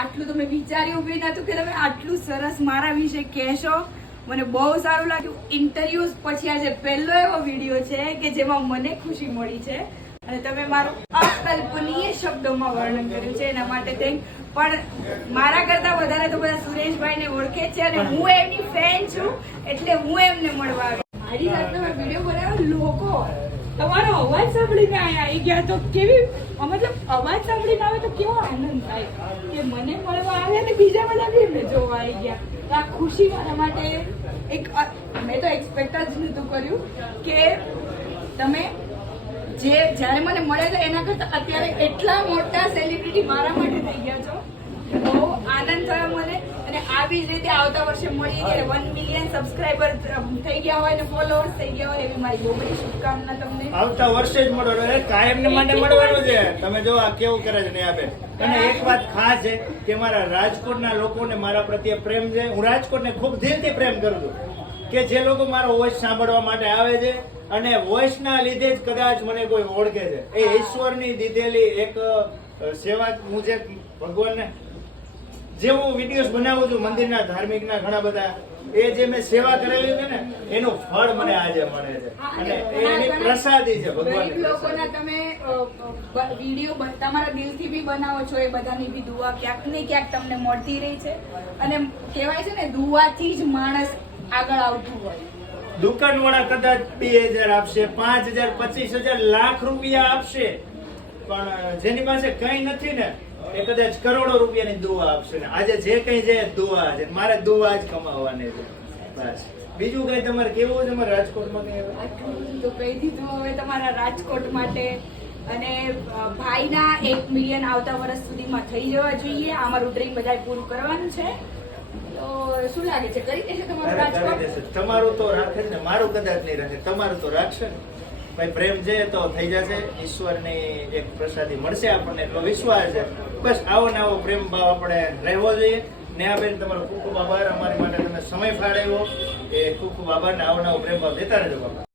આટલું તમે વિચાર્યું બી નતું કે તમે આટલું સરસ મારા વિશે કહેશો. મને બહુ સારું લાગ્યું. ઇન્ટરવ્યૂઝ પછી આજે પહેલો એવો વીડિયો છે કે જેમાં મને ખુશી મળી છે. અને તમે મારું અકલ્પનીય શબ્દોમાં વર્ણન કર્યું છે. એના માટે થેન્ક પણ મારા કરતા વધારે તો બધા સુરેશભાઈને ઓળખે છે અને હું એમની ફેન છું. એટલે હું એમને મળવા આવી. મારી સાથે વીડિયો બનાવ્યો લોકો તમારો અવાજ સાંભળીને આયા. આવી ગયા તો કેવી મતલબ અવાજ સાંભળીને આવે તો કેવો આનંદ થાય કે મને મળવા આવે અને બીજા બધા બી એમને જોવા આવી ગયા. તો આ ખુશી મારા માટે એક મેં તો એક્સપેક્ટ જ નહોતું કર્યું કે તમે જે, જ્યારે મને મળે છે એના કરતાં અત્યારે એટલા મોટા સેલિબ્રિટી મારા માટે થઈ ગયા છો બહુ આનંદ થયો મને અને આવી જ રીતે આવતા વર્ષે મળી ગયા વન મિલિયન સબસ્ક્રાઈબર થઈ ગયા હોય ને ફોલોઅર્સ થઈ ગયા હોય એવી મારી બહુ બધી શુભકામના તમને. આવતા વર્ષે જ મળવાનો અરે કાયમ ને માટે મળવાનું છે. તમે જો આ કેવું કરે છે નેહાબેન અને એક વાત ખાસ છે કે મારા રાજકોટના લોકોને મારા પ્રત્યે પ્રેમ છે. હું રાજકોટને ખૂબ દિલથી પ્રેમ કરું છું કે જે લોકો મારો વોઇસ સાંભળવા માટે આવે છે અને વોઇસના લીધે જ કદાચ મને કોઈ ઓળખે છે. એ ઈશ્વરની દીધેલી એક સેવા હું જે ભગવાનને જે હું વિડીયોઝ બનાવું છું મંદિરના ધાર્મિકના ઘણા બધા એ જે મેં સેવા કરેલી છે ને એનું ફળ મને આજે મળે છે. અને એની પ્રસાદી છે ભગવાન લોકોના તમે વીડિયો તમારા દિલથી બી બનાવો છો એ બધાની બી દુઆ ક્યાંક ને ક્યાંક તમને મળતી રહી છે. અને કહેવાય છે ને દુઆથી જ માણસ આગળ આવતું હોય. દુકાન વાળા કદાચ બે હજાર આપશે પાંચ હજાર પચીસ હજાર લાખ રૂપિયા આપશે. પણ જેની પાસે કઈ નથી ને એ કદાચ કરોડો રૂપિયાની દુઆ આપશે ને. આજે જે કઈ છે દુઆ છે. મારે દુઆ જ કમાવાની છે. બસ. બીજું કઈ તમારે કેવું છે તમારે રાજકોટમાં કઈ તો કહી દીધું હવે તમારા રાજકોટ માટે અને ભાઈના એક મિલિયન આવતા વર્ષ સુધીમાં થઈ જવા જોઈએ. અમારું મારું ડ્રીમ બધાય પૂરું કરવાનું છે. તો શું લાગે છે? કરી દેશે તમારું રાજકોટ. તમારું તો રાખે ને. મારું કદાચ નહીં રાખે. તમારું તો રાખશે ને. ભાઈ પ્રેમ છે તો થઈ જશે. ઈશ્વરની એક પ્રસાદી મળશે આપણને એટલો વિશ્વાસ છે. બસ આવો ને આવો પ્રેમ ભાવ આપણે રહેવો જોઈએ. નેહાબેન, તમારો ખૂબ ખૂબ આભાર. અમારી માટે તમે સમય ફાળવ્યો. એ ખૂબ ખૂબ આભાર ને આવો નવો પ્રેમ ભાવ દેતા રહેજો બાપા.